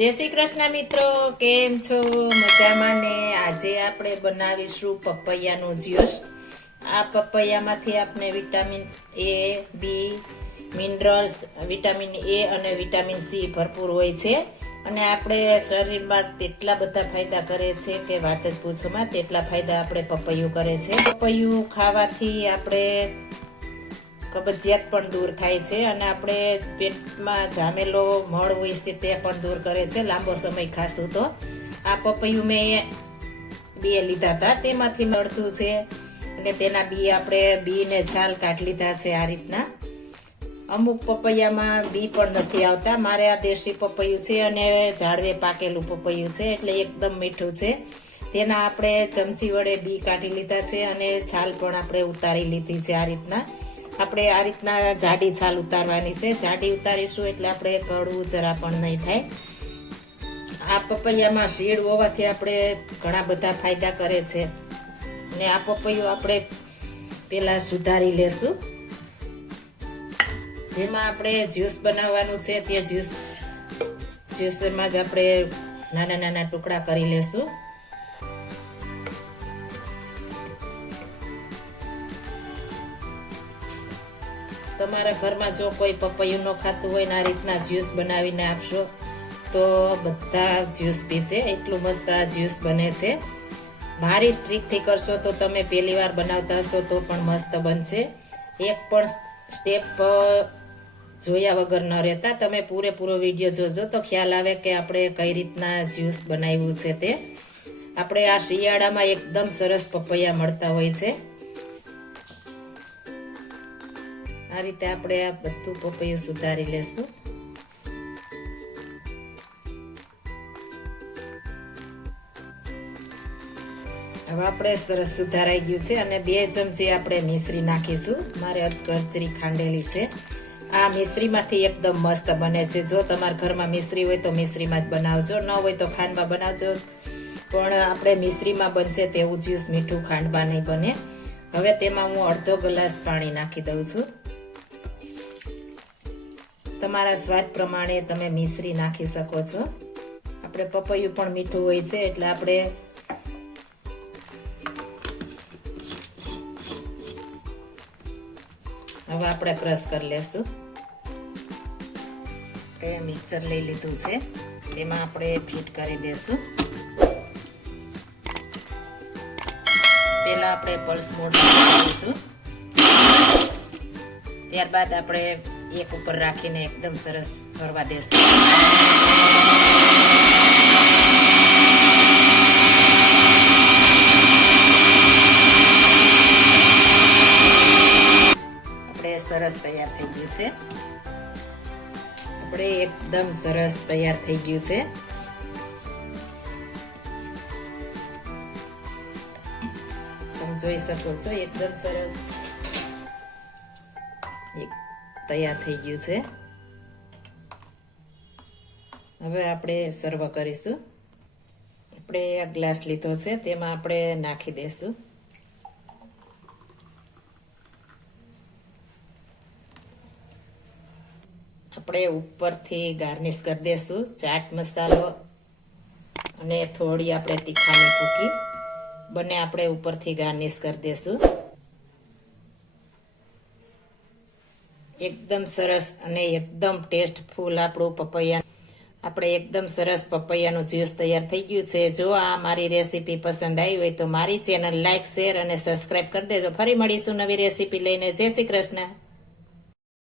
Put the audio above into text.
જય શ્રી કૃષ્ણ મિત્રો, કેમ છો? મજામાં ને? આજે આપણે બનાવીશું પપૈયાનું જ્યુસ. આ પપૈયામાંથી આપણે vitamins A, B, minerals, vitamin A અને વિટામિન સી ભરપૂર હોય છે. અને આપણે શરીરમાં તેટલા બધા ફાયદા કરે છે કે વાત જ પૂછોમાં, તેટલા ફાયદા આપણે પપૈયું કરે છે. પપૈયું ખાવાથી આપણે કબજિયાત પણ દૂર થાય છે અને આપણે પેટમાં જામેલો મળ હોય છે તે પણ દૂર કરે છે, લાંબો સમય ખાશું તો. આ પપૈયું મેં બે લીધા હતા, તેમાંથી મળતું છે અને તેના બી આપણે બીને છાલ કાઢી લીધા છે આ રીતના. અમુક પપૈયામાં બી પણ નથી આવતા, મારે આ દેશી પપૈયું છે અને ઝાડવે પાકેલું પપૈયું છે, એટલે એકદમ મીઠું છે. તેના આપણે ચમચી વડે બી કાઢી લીધા છે અને છાલ પણ આપણે ઉતારી લીધી છે આ રીતના. આપણે આ રીતના જાડી છાલ ઉતારવાની છે. જાડી ઉતારીશું એટલે આપણે કડવું જરા પણ નહીં થાય. આ પપૈયામાં શીડ હોવાથી આપણે ઘણા બધા ફાયદા કરે છે. અને આ પપૈયું આપણે પહેલાં સુધારી લેશું. જેમાં આપણે જ્યુસ બનાવવાનું છે તે જ્યુસ, જ્યુસમાં જ આપણે નાના નાના ટુકડા કરી લેશું. તમારા ઘરમાં જો કોઈ પપૈયું ન ખાતું હોય ને આ રીતના જ્યુસ બનાવીને આપશો, તો બધા જ્યુસ પીશે. એટલું મસ્ત આ જ્યુસ બને છે. ભારી સ્ટ્રીકથી કરશો તો તમે પહેલી વાર બનાવતા હશો તો પણ મસ્ત બનશે. એક પણ સ્ટેપ જોયા વગર ન રહેતા. તમે પૂરેપૂરો વીડિયો જોજો તો ખ્યાલ આવે કે આપણે કઈ રીતના જ્યુસ બનાવ્યું છે તે. આપણે આ શિયાળામાં એકદમ સરસ પપૈયા મળતા હોય છે. આ રીતે આપણે આ બધું પપૈયું સુધારી લેશું. હવે આપણે સરસ સુધારાઈ ગયું છે અને બે ચમચી આપણે મિશ્રી નાખીશું. મારે અધકચરી ખાંડેલી છે. આ મિશ્રીમાંથી એકદમ મસ્ત બને છે. જો તમારા ઘરમાં મિશ્રી હોય તો મિશ્રીમાં જ બનાવજો. ન હોય તો ખાંડમાં બનાવજો. પણ આપણે મિશ્રીમાં બનશે તેવું જ્યુસ મીઠું ખાંડમાં નહીં બને. હવે તેમાં હું અડધો ગ્લાસ પાણી નાખી દઉં છું. તમારા સ્વાદ પ્રમાણે તમે મિશ્રી નાખી શકો છો. આપણે પપૈયું પણ મીઠું હોય છે, એટલે આપણે હવે આપણે ક્રશ કરી લેશું. આપણે મિક્સર લઈ લીધું છે, તેમાં આપણે ફિટ કરી દેશું. પહેલાં આપણે પલ્સ મોડ કરીશું ત્યારબાદ આપણે એક ઉપર રાખીને એકદમ સરસ ફરવા દેશું આપણે સરસ તૈયાર થઈ ગયું છે આપણે એકદમ સરસ તૈયાર થઈ ગયું છે તમે જોઈ શકો છો એકદમ સરસ એક તૈયાર થઈ ગયું છે. હવે આપણે સર્વ કરીશું. આપણે આ ગ્લાસ લીધો છે, તેમાં આપણે નાખી દઈશું આપણે ઉપરથી ગાર્નિશ કરી દઈશું ચાટ મસાલો અને થોડી આપણે તીખાની ભૂકી બંને આપણે ઉપરથી ગાર્નિશ કરી દઈશું એકદમ સરસ અને એકદમ ટેસ્ટફુલ આપણું પપૈયા. આપણે એકદમ સરસ પપૈયાનું જ્યુસ તૈયાર થઈ ગયું છે. જો આ મારી રેસીપી પસંદ આવી હોય તો મારી ચેનલ લાઇક શેર અને સબસ્ક્રાઈબ કરી દેજો. ફરી મળીશું નવી રેસીપી લઈને. જય શ્રી કૃષ્ણ.